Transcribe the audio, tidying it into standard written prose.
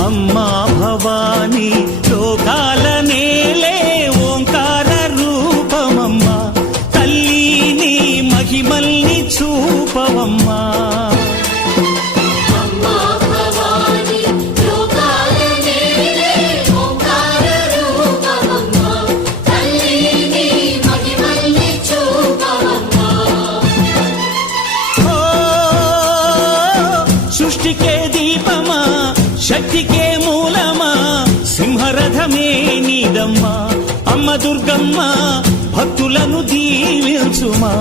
అమ్మా భవానీ లోకాల నేలే ఓంకార రూపమమ్మా తల్లి నీ మహిమల్ని చూపవమ్మా సృష్టికే దీపమా శక్తికే మూలమా సింహరథమే నీదమ్మా అమ్మ దుర్గమ్మ భక్తులను దీవించుమా